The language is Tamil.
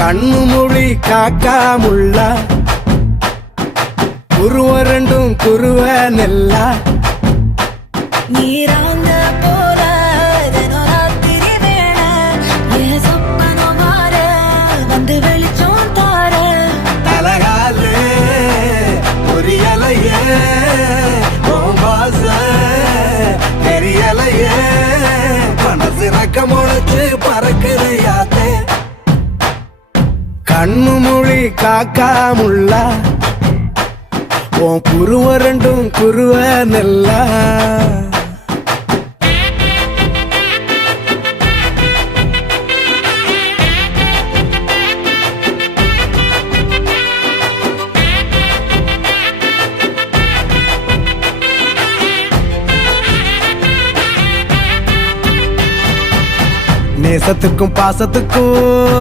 கண்ணு மொழி காக்காமுள்ள குருவ ரெண்டும் குருவ நெல்லா நீராங்க போல தினராத்திரி வேண என் சொப்பனம் மாற வந்து வெளிச்சம் தார தலகாலே பொரியலையே ஓம்பாச தெரியலையே மனசு ரக்க முளைச்சு பறக்குறையாத்தே கண்ணு மொழி காக்காமுள்ள உன் குருவ ரெண்டும் குருவ நெல்லா நேசத்துக்கும் பாசத்துக்கும்